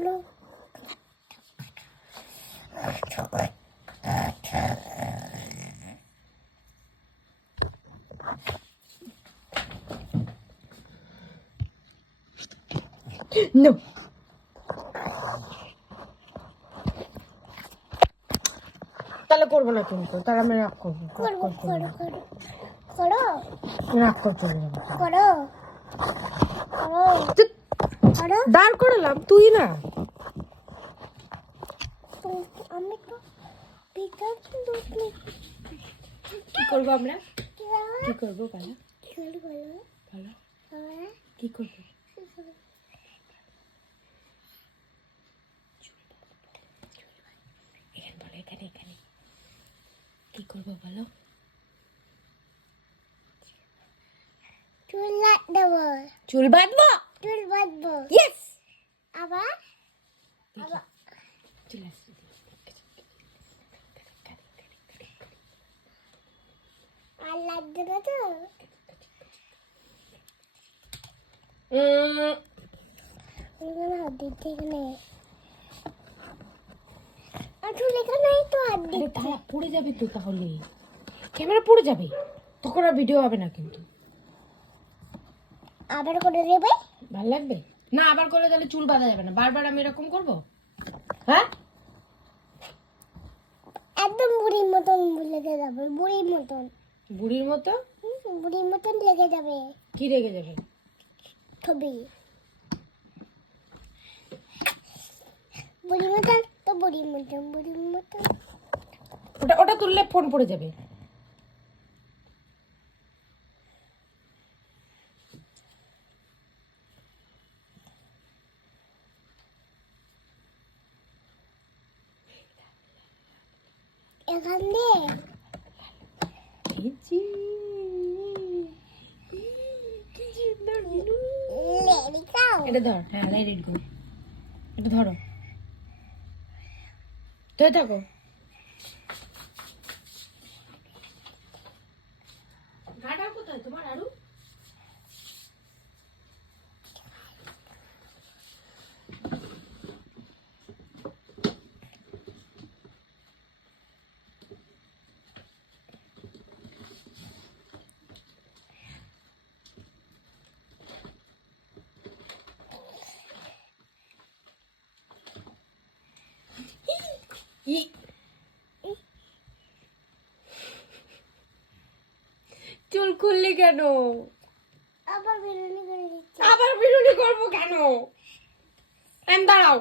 খোলো। No. তাহলে করবো না কিন্তু, তাহলে আমি রাগ করবো। করো করো করো করো রাগ করে চলে যাবো। করো করো করো। দাঁড় করালাম তুই না। আমি তো ভিতর ঢুকলি। কি করবো আমরা? কি করবো? কি করবো বলো? কি করবো বলো? বলো বাবা, কি করবো? কি করবো? এখানে বলো, এখানে এখানে কি করবো বলো? চুল দেবো। চুল বাঁধবো। চুল বাঁধবো। ইয়েস। আবার আবার চলে আসছি। আর লাগবে না তো? হাত দিতে এখানে। আর চুল এখানেই তো হাত আরে দিতে। তারা পড়ে যাবে তো, তাহলে ক্যামেরা পড়ে যাবে, তখন আর ভিডিও হবে না কিন্তু। আবার করে দেবে? ভালো লাগবে না? আবার করলে তাহলে চুল বাঁধা যাবে না, বারবার আমি এরকম করবো? হ্যাঁ, একদম বুড়ির মতন লেগে যাবে। বুড়ির মতন। বুড়ির মতো? বুড়ির মতন লেগে যাবে কি রেগে যাবে? ছবি। বুড়ির মতন তো বুড়ির মতন। বুড়ির মতন। ওটা ওটা তুললে ফোন পড়ে যাবে। এখান দিয়ে লেলিকাও। এটা ধর, হ্যাঁ লেট ইট গো। এটা ধরো, ধরে থাকো। গাটা কোথায় তোমার আরু? চুল খুললি কেন? আবার বেরোনি করে দিচ্ছে। আবার বিরুনি করবো কেন? এম দাঁড়াও,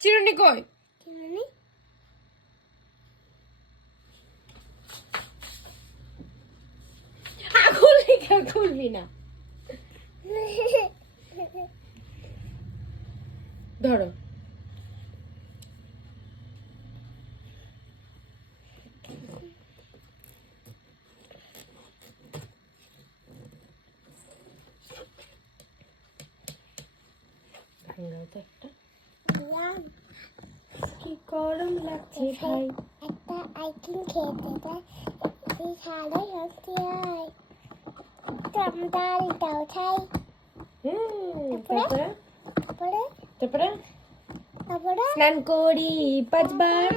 চিরুনি কই? বেরোনি। খুললি কেন? খুলবি না, ধরো। ভাঙাও তো একটা। কি গরম লাগছে ভাই। একটা আইসক্রিম খেতে দেয়। এই সাড়ে হচ্ছে হয় টমটাল দাও খাই। তারপরে তারপরে তারপরে তারপরে স্নান করি 5 বার।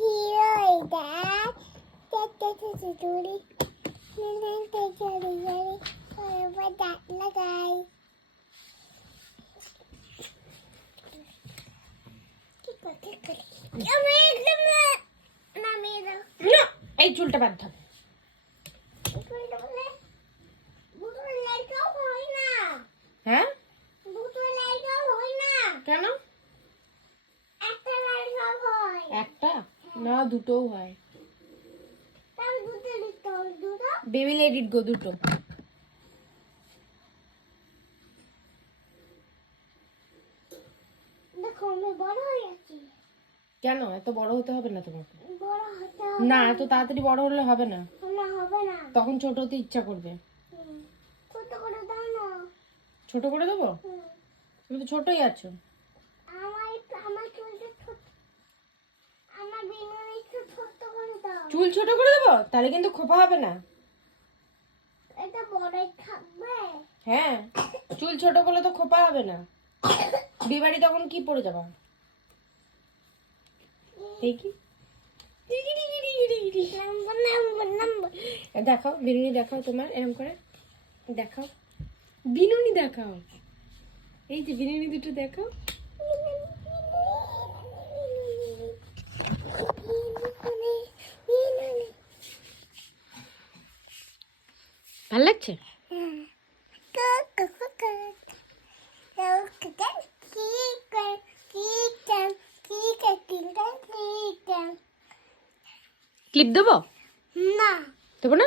হিরো দেখ দেখতে চুরি দেখতে চুরি চুরি তারপর দাঁত লাগাই। কি করতে করি আমি একদম নামিয়ে দাও। না, এই চুলটা বাঁধতে হবে। চুলটা বলে দুটো লাইটও হয় না। হ্যাঁ, দুটো লাইটও হয় না। কেন? একটা লাইট হয়। একটা না, দুটোও হয়। তাহলে দুটো দিতে হবে। দুটো বেবি লেট ইট গো, দুটো। দেখো আমি বড় হয়ে গেছি। কেন এত বড় হতে হবে না তোমাকে? বড় হতে হবে না, এত তাড়াতাড়ি বড় হলে হবে না, না। হবে না। তখন ছোট হতে ইচ্ছা করবে। ছোট করে দাও না। ছোট করে দেবো? হুম। তুমি তো ছোটই আছো। আমার চুলটা ছোট। আমার বিনুনি একটু ছোট করে দাও। চুল ছোট করে দেবো, তাহলে কিন্তু খোপা হবে না। এটা বড়ই থাকবে। হ্যাঁ, চুল ছোট করলে তো খোপা হবে না। বিয়ে বাড়ি তখন কি পরে যাবা? এই কি দেখাও বিনুনি, দেখাও তোমার এরকম করে দেখাও, বিনুনি দেখাও, এই যে বিনুনি দুটো দেখাও। ভাল লাগছে? ক্লিপ দেবো? না দেবো না?